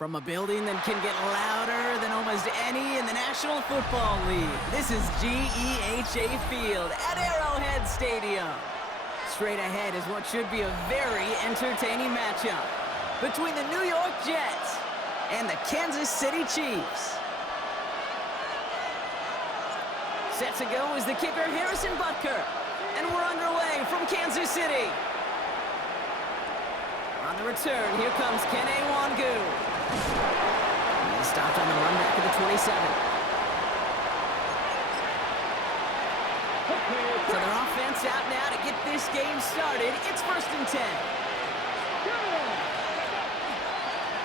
From a building that can get louder than almost any in the National Football League, this is GEHA Field at Arrowhead Stadium. Straight ahead is what should be a very entertaining matchup between the New York Jets and the Kansas City Chiefs. Set to go is the kicker, Harrison Butker, and we're underway from Kansas City. On the return, here comes Kene Wangu. He stopped on the run back at the 27. So their offense out now to get this game started. It's 1st and 10.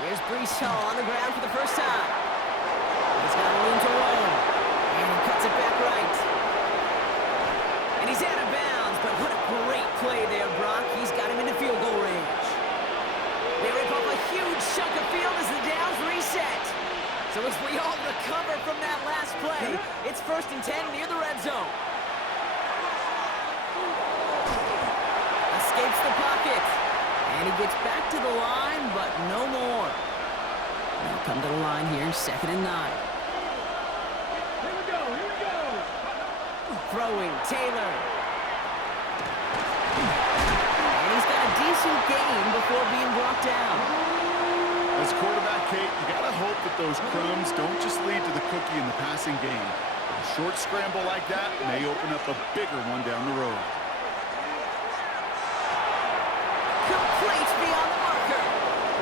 Here's Brees Hall on the ground for the first time. He's got room to roll. And he cuts it back right. And he's out of bounds, but what a great play there, Brock. He's got him into field goal range. They rip up a huge chunk of field as the downs reset. So as we all recover from that last play, it's 1st and 10 near the red zone. Escapes the pocket. And he gets back to the line, but no more. They'll come to the line here, 2nd and 9. Here we go. Throwing, Taylor. And he's got a decent gain before being brought down. As quarterback, Kate, you got to hope that those crumbs don't just lead to the cookie in the passing game. A short scramble like that may open up a bigger one down the road. Complete beyond the marker.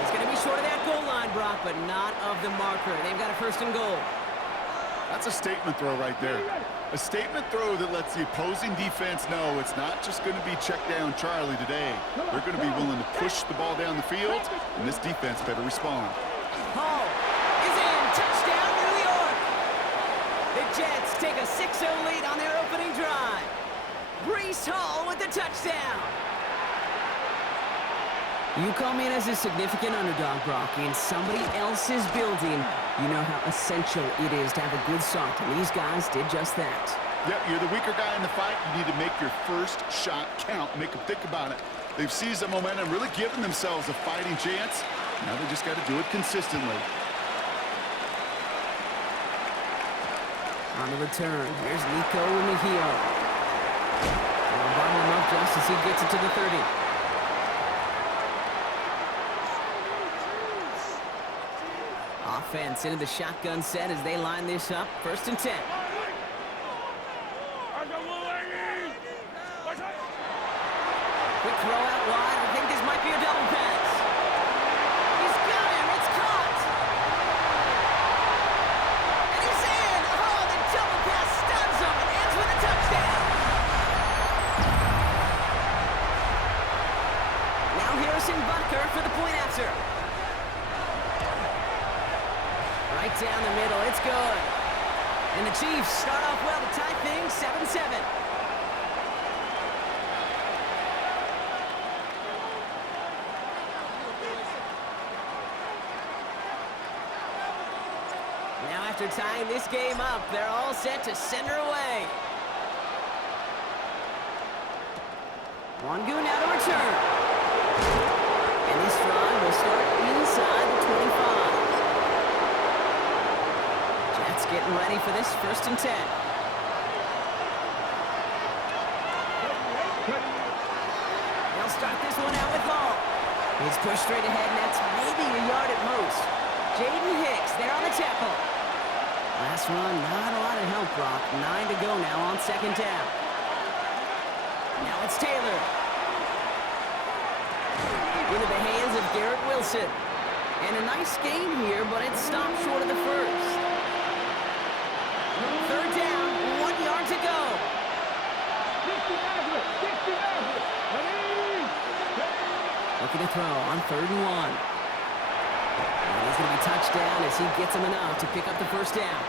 He's going to be short of that goal line, Brock, but not of the marker. They've got a 1st and goal. That's a statement throw right there. A statement throw that lets the opposing defense know it's not just going to be check down Charlie today. They're going to be willing to push the ball down the field, and this defense better respond. Hall is in. Touchdown, New York. The Jets take a 6-0 lead on their opening drive. Brees Hall with the touchdown. You come in as a significant underdog, Brock, in somebody else's building. You know how essential it is to have a good start, and these guys did just that. Yep, you're the weaker guy in the fight. You need to make your first shot count. Make them think about it. They've seized the momentum, really given themselves a fighting chance. Now they just got to do it consistently. On the return, here's Nico Mejia. They'll bottle him up just as he gets it to the 30. Offense into the shotgun set as they line this up. 1st and 10. Quick throw out wide. I think this might be a double pass. He's got him. It's caught. And he's in. Oh, the double pass stuns him and ends with a touchdown. Now Harrison Butker for the point after. Right down the middle, it's good. And the Chiefs start off well to tie things 7-7. Now after tying this game up, they're all set to send her away. Wangu now to return. And this drive will start inside the 25. Getting ready for this 1st and 10. They'll start this one out with Hall. He's pushed straight ahead, and that's maybe a yard at most. Jaden Hicks there on the tackle. Last run, not a lot of help, Brock. 9 to go now on 2nd down. Now it's Taylor. Into the hands of Garrett Wilson. And a nice gain here, but it stopped short of the 1st. 3rd down, 1 yard to go. Looking to throw on 3rd and 1. And he's going to be touched down as he gets him enough to pick up the 1st down.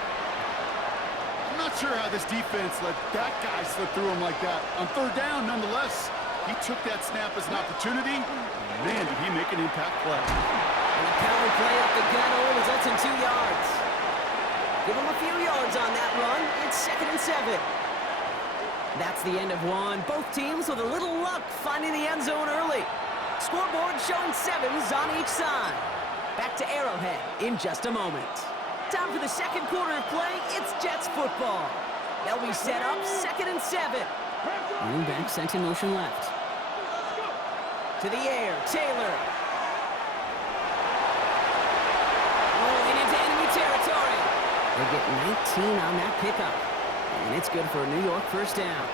I'm not sure how this defense let that guy slip through him like that. On 3rd down, nonetheless, he took that snap as an opportunity. Man, did he make an impact play. And the power play up the gun only results in 2 yards. Give him a few yards on that run. It's 2nd and 7. That's the end of one. Both teams with a little luck finding the end zone early. Scoreboard showing 7s on each side. Back to Arrowhead in just a moment. Time for the second quarter of play. It's Jets football. They'll be set up 2nd and 7. Running back sent in motion left. To the air, Taylor. Rolling into enemy territory. They get 19 on that pickup. And it's good for a New York first down.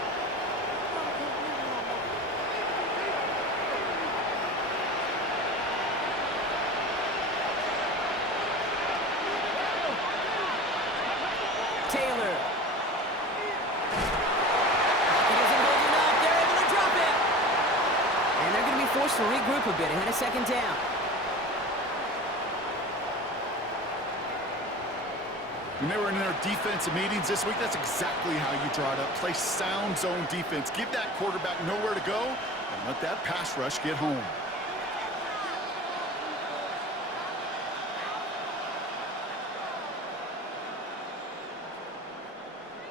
Taylor. He isn't holding up. They're able to drop it. And they're going to be forced to regroup a bit ahead of 2nd down. When they were in their defensive meetings this week, that's exactly how you draw it up. Play sound zone defense. Give that quarterback nowhere to go and let that pass rush get home.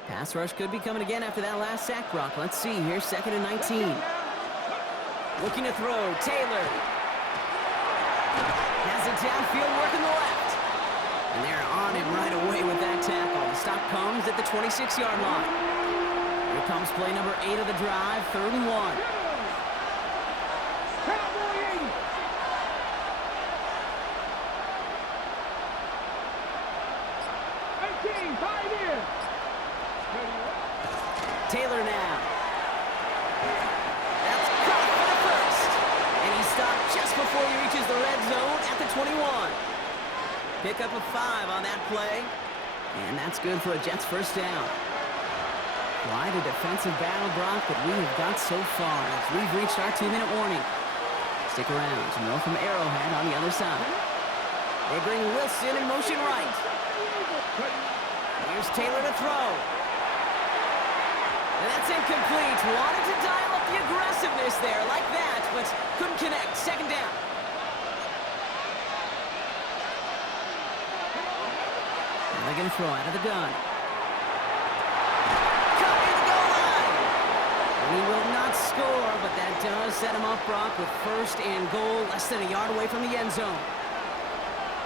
Pass rush could be coming again after that last sack, Brock. Let's see here, 2nd and 19. Looking to throw, Taylor. Has it downfield, working the left. And they're on him right away with that tackle. The stop comes at the 26-yard line. Here comes play number 8 of the drive, 3rd and 1. Taylor now. That's caught for the first. And he stopped just before he reaches the red zone at the 21. Pick up a 5 on that play. And that's good for a Jets first down. Quite a defensive battle, Brock, that we have got so far as we've reached our 2-minute warning. Stick around. More from Arrowhead on the other side. They bring Wilson in motion right. Here's Taylor to throw. And that's incomplete. Wanted to dial up the aggressiveness there like that, but couldn't connect. 2nd down. And they're going to throw out of the gun. Cut near the goal line. And he will not score, but that does set him up, Brock, with 1st and goal, less than a yard away from the end zone.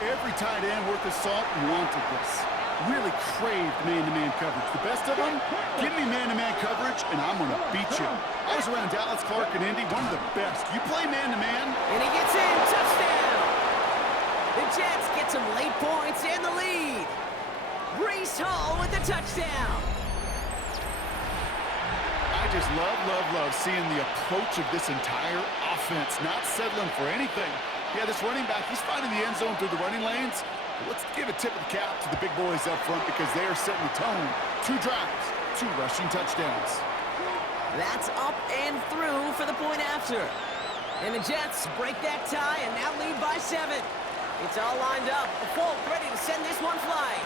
Every tight end worth his salt wanted this. Really craved man-to-man coverage. The best of them, give me man-to-man coverage, and I'm going to beat you. I was around Dallas, Clark, and Indy, one of the best. You play man-to-man. And he gets in. Touchdown. The Jets get some late points in the lead. Breece Hall with the touchdown. I just love seeing the approach of this entire offense, not settling for anything. Yeah, this running back, he's finding the end zone through the running lanes. Let's give a tip of the cap to the big boys up front because they are setting the tone. 2 drives, 2 rushing touchdowns. That's up and through for the point after. And the Jets break that tie and now lead by 7. It's all lined up. The Folk ready to send this one flying.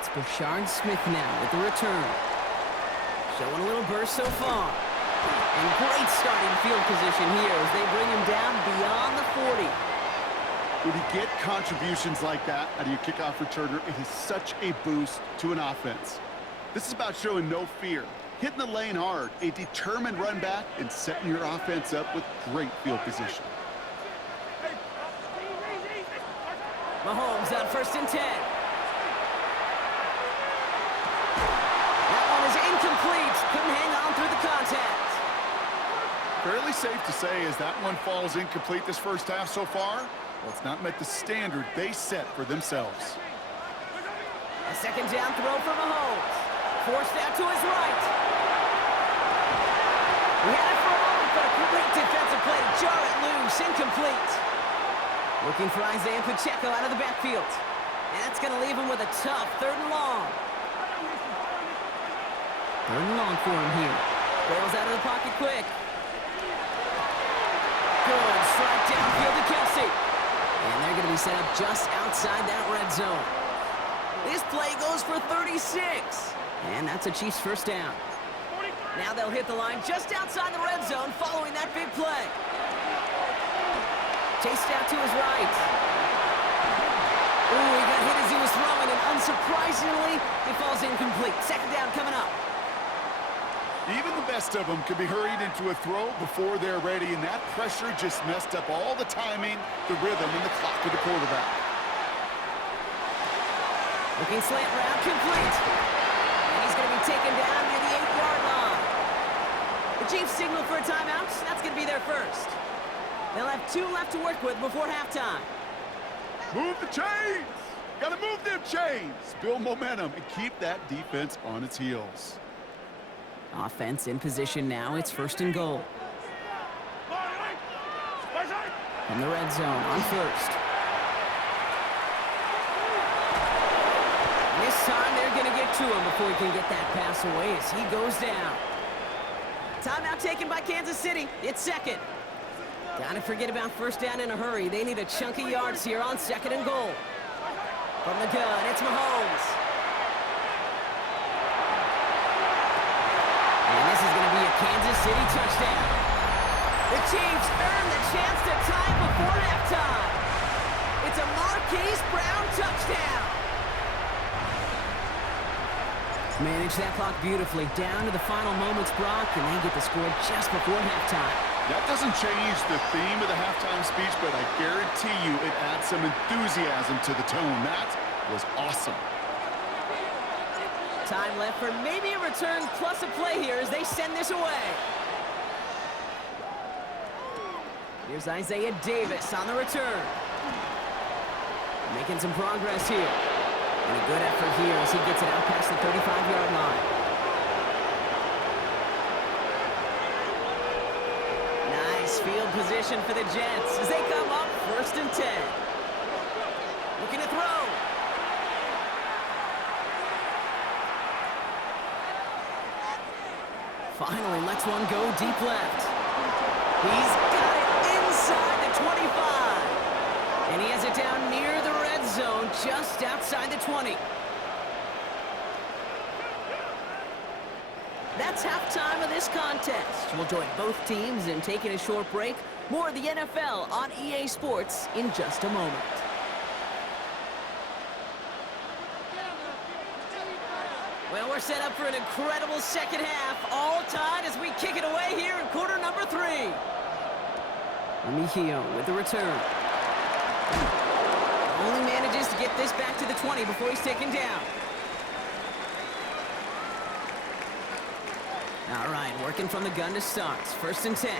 It's Brashard Smith now with the return. Showing a little burst so far. And great starting field position here as they bring him down beyond the 40. When you get contributions like that out of your kickoff returner, it is such a boost to an offense. This is about showing no fear, hitting the lane hard, a determined run back, and setting your offense up with great field position. Mahomes on 1st and 10. That one is incomplete. Couldn't hang on through the contact. Fairly safe to say as that one falls incomplete this first half so far, well, it's not met the standard they set for themselves. A 2nd down throw for Mahomes. Forced out to his right. He had it for a moment, but a great defensive play to jar it loose. Incomplete. Looking for Isaiah Pacheco out of the backfield. And that's going to leave him with a tough 3rd and long. 3rd and long for him here. Bails out of the pocket quick. Good strike downfield to Kelsey. And they're going to be set up just outside that red zone. This play goes for 36. And that's a Chiefs first down. Now they'll hit the line just outside the red zone following that big play. Chased out to his right. Ooh, he got hit as he was throwing, and unsurprisingly, it falls incomplete. 2nd down coming up. Even the best of them could be hurried into a throw before they're ready, and that pressure just messed up all the timing, the rhythm, and the clock of the quarterback. Looking slant route, complete. And he's going to be taken down near the 8-yard line. The Chiefs signal for a timeout. That's going to be their first. They'll have 2 left to work with before halftime. Move the chains! Gotta move them chains! Build momentum and keep that defense on its heels. Offense in position now. It's 1st and goal. From the red zone on 1st. This time they're going to get to him before he can get that pass away as he goes down. Timeout taken by Kansas City. It's 2nd. Gotta forget about 1st down in a hurry. They need a chunk of yards here on 2nd and goal. From the gun, it's Mahomes. And this is going to be a Kansas City touchdown. The Chiefs earn the chance to tie before halftime. It's a Marquise Brown touchdown. Manage that clock beautifully. Down to the final moments, Brock, and they get the score just before halftime. That doesn't change the theme of the halftime speech, but I guarantee you it adds some enthusiasm to the tone. That was awesome. Time left for maybe a return plus a play here as they send this away. Here's Isaiah Davis on the return. Making some progress here. And a good effort here as he gets it out past the 35-yard line. Nice field position for the Jets as they come up 1st and 10. Looking to throw. Finally lets one go deep left. He's got it inside the 25. And he has it down near the red zone, just outside the 20. That's halftime of this contest. We'll join both teams in taking a short break. More of the NFL on EA Sports in just a moment. Well, we're set up for an incredible second half. All tied as we kick it away here in quarter number 3. Remigio with the return. Only manages to get this back to the 20 before he's taken down. All right, working from the gun to start. 1st and 10.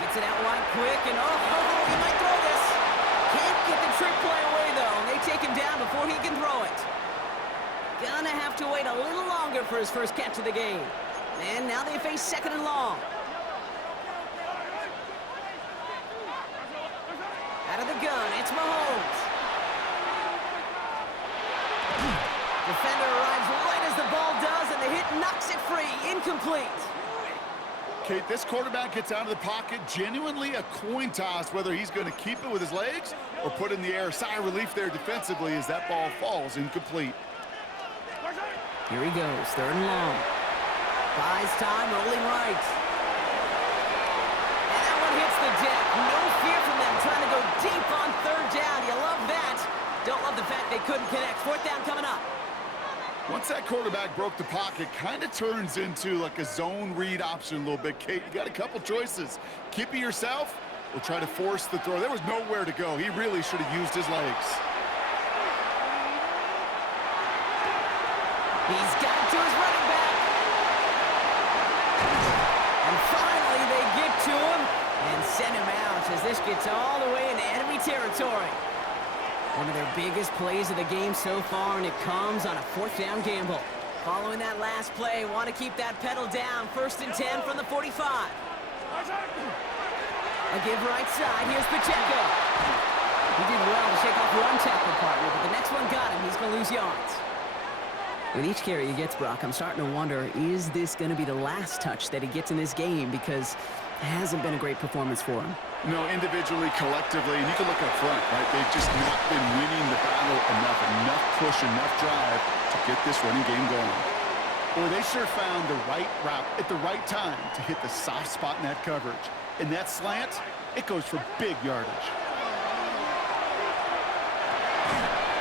Gets it out wide quick, and he might throw this. Can't get the trick play away, though, and they take him down before he can throw it. Gonna have to wait a little longer for his first catch of the game. And now they face 2nd and long. Out of the gun, it's Mahomes. Defender arrives right as the ball does, and the hit knocks it free. Incomplete. Kate, this quarterback gets out of the pocket, genuinely a coin toss whether he's going to keep it with his legs or put it in the air. Sigh of relief there defensively as that ball falls incomplete. Here he goes, 3rd and long. Buys time, rolling right. And that one hits the deck. No fear from them, trying to go deep on 3rd down. You love that. Don't love the fact they couldn't connect. 4th down coming up. Once that quarterback broke the pocket, kind of turns into like a zone read option a little bit. Kate, you got a couple choices. Keep it yourself or try to force the throw. There was nowhere to go. He really should have used his legs. He's got it to his running back. And finally they get to him and send him out as this gets all the way into enemy territory. One of their biggest plays of the game so far, and it comes on a 4th down gamble. Following that last play, want to keep that pedal down. 1st and 10 from the 45. A give right side. Here's Pacheco. He did well to shake off one tackle partner, but the next one got him. He's going to lose yards. With each carry he gets, Brock, I'm starting to wonder, is this going to be the last touch that he gets in this game? Because it hasn't been a great performance for him. No, individually, collectively, and you can look up front, right? They've just not been winning the battle enough push, enough drive to get this running game going. Boy, they sure found the right route at the right time to hit the soft spot in that coverage. And that slant, it goes for big yardage.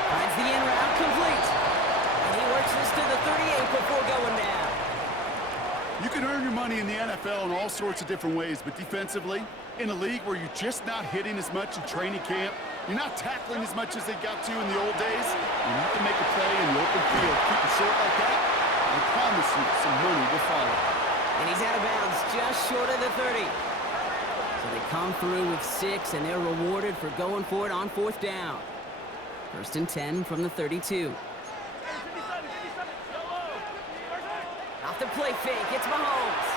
Finds the in route. complete. And he works this to the 38 before going down. You can earn your money in the NFL in all sorts of different ways, but defensively, in a league where you're just not hitting as much in training camp, you're not tackling as much as they got to in the old days, you need to make a play in the open field. Keep it short like that, I promise you some money will follow. And he's out of bounds, just short of the 30. So they come through with 6, and they're rewarded for going for it on 4th down. 1st and 10 from the 32. Off the play fake, it's Mahomes.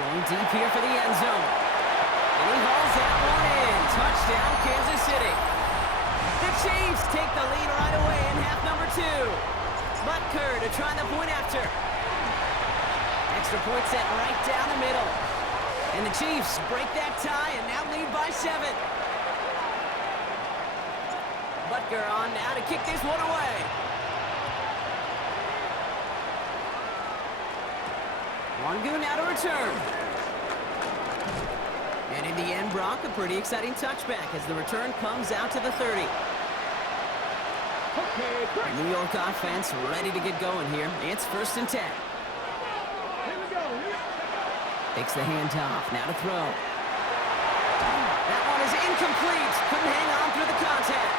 Going deep here for the end zone. And he hauls that one in. Touchdown, Kansas City. The Chiefs take the lead right away in half number 2. Butker to try the point after. Extra point set right down the middle. And the Chiefs break that tie and now lead by 7. Butker on now to kick this one away. Wangu now to return. And in the end, Brock, a pretty exciting touchback as the return comes out to the 30. The New York offense ready to get going here. It's 1st and 10. Takes the handoff, now to throw. That one is incomplete. Couldn't hang on through the contact.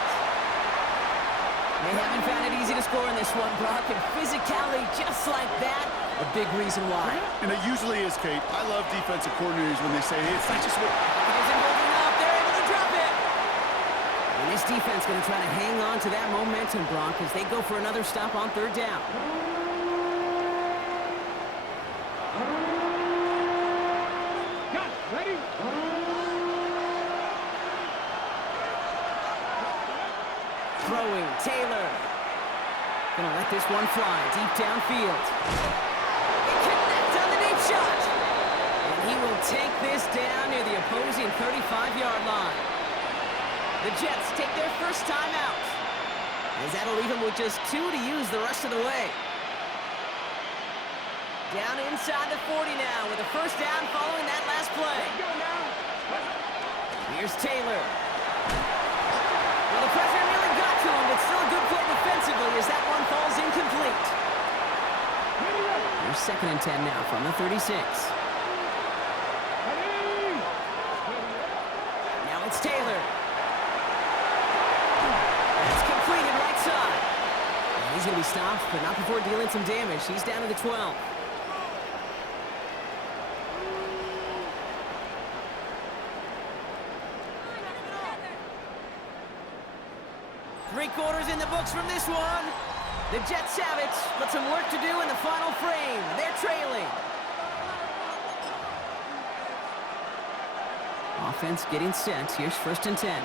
They haven't found it easy to score in this one, Brock, and physicality just like that, a big reason why. And it usually is, Kate. I love defensive coordinators when they say, hey, it's not just what... It isn't holding up. They're able to drop it. And this defense going to try to hang on to that momentum, Brock, as they go for another stop on 3rd down. Ready? Throwing, Taylor. Gonna let this one fly deep downfield. He connects on the deep shot. And he will take this down near the opposing 35-yard line. The Jets take their first time out, as that'll leave him with just 2 to use the rest of the way. Down inside the 40 now with a first down following that last play. Here's Taylor. Well, the pressure nearly got to him, but still a good play defensively as that one falls incomplete. Here's 2nd and 10 now from the 36. Now it's Taylor. That's completed right side. And he's going to be stopped, but not before dealing some damage. He's down to the 12. Three-quarters in the books from this one. The Jets have it, but some work to do in the final frame. They're trailing. Offense getting set. Here's 1st and 10.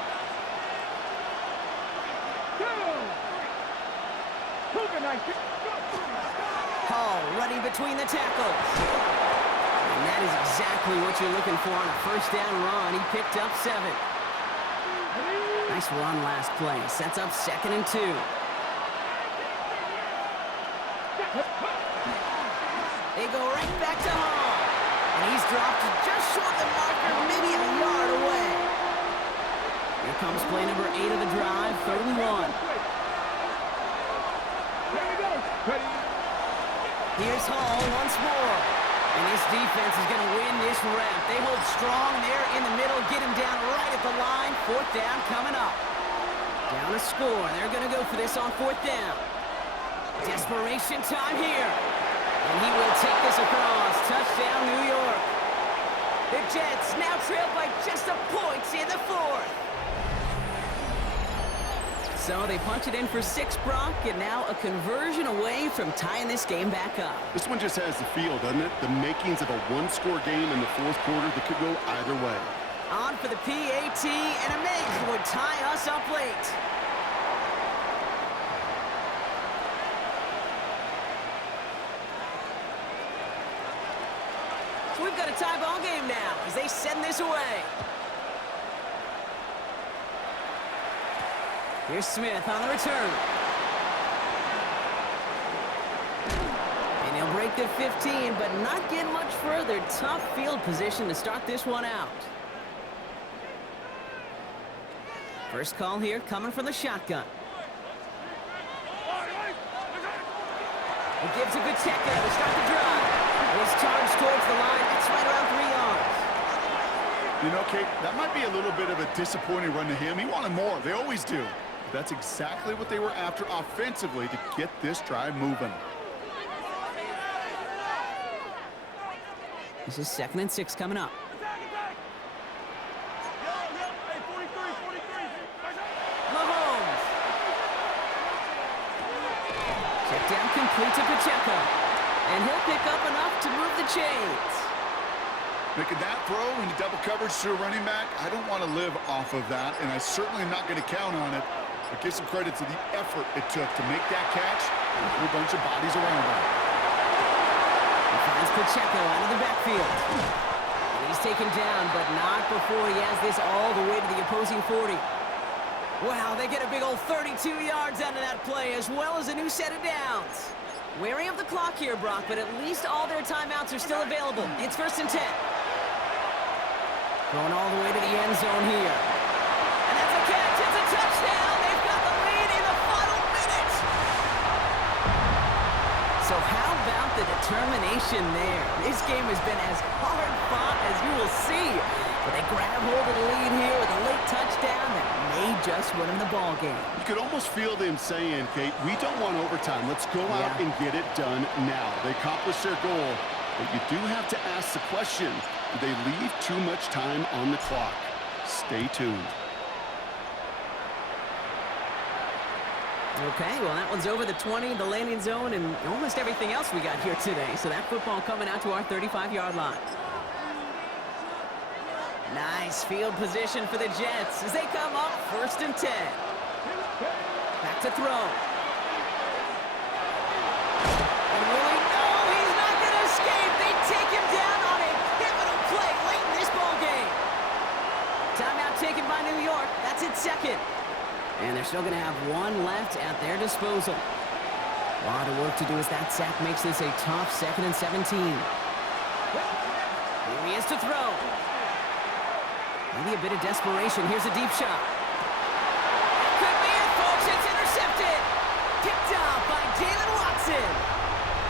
Hall running between the tackles. And that is exactly what you're looking for on a first down run. He picked up 7. Nice run last play. Sets up 2nd and 2. They go right back to Hall. And he's dropped just short of the marker, maybe a yard away. Here comes play number 8 of the drive, 3rd and 1. Here's Hall once more. And this defense is going to win this rep. They hold strong there in the middle, get him down right at the line. 4th down coming up. Down a score. They're going to go for this on 4th down. Desperation time here. And he will take this across. Touchdown, New York. The Jets now trail by just a point in the 4th. So they punch it in for 6, Brock, and now a conversion away from tying this game back up. This one just has the feel, doesn't it? The makings of a one-score game in the 4th quarter that could go either way. On for the PAT, and a make would tie us up late. So we've got a tie ball game now as they send this away. Here's Smith on the return. And he'll break the 15, but not get much further. Tough field position to start this one out. First call here coming from the shotgun. He gives a good check there to start the drive. His charge towards the line. It's right around 3 yards. You know, Kate, that might be a little bit of a disappointing run to him. He wanted more. They always do. That's exactly what they were after offensively to get this drive moving. This is 2nd and 6 coming up. Mahomes. Check down complete to Pacheco. And he'll pick up enough to move the chains. Making that throw into double coverage to a running back, I don't want to live off of that, and I certainly am not going to count on it. But give some credit to the effort it took to make that catch and a whole bunch of bodies around him. He finds Pacheco out of the backfield. And he's taken down, but not before he has this all the way to the opposing 40. Wow, they get a big old 32 yards out of that play, as well as a new set of downs. Wary of the clock here, Brock, but at least all their timeouts are still available. It's 1st and 10. Going all the way to the end zone here. And that's a catch. It's a touchdown. They've got the lead in the final minute. So how about the determination there? This game has been as hard fought as you will see. But they grab hold of the lead here with a late touchdown that may just win them the ball game. You could almost feel them saying, Kate, we don't want overtime. Let's go out and get it done now. They accomplished their goal, but you do have to ask the question, do they leave too much time on the clock? Stay tuned. Okay, well, that one's over the 20, the landing zone, and almost everything else we got here today. So that football coming out to our 35-yard line. Nice field position for the Jets as they come up 1st and 10. Back to throw. And really, no, he's not going to escape. They take him down on a pivotal play late in this ball game. Timeout taken by New York. That's its 2nd. And they're still going to have one left at their disposal. A lot of work to do as that sack makes this a tough 2nd and 17. Here he is to throw. Maybe a bit of desperation. Here's a deep shot. It could be it, folks. It's intercepted. Picked off by Jalen Watson.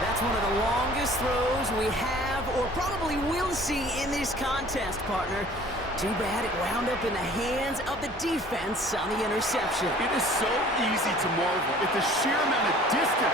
That's one of the longest throws we have or probably will see in this contest, partner. Too bad it wound up in the hands of the defense on the interception. It is so easy to marvel at the sheer amount of distance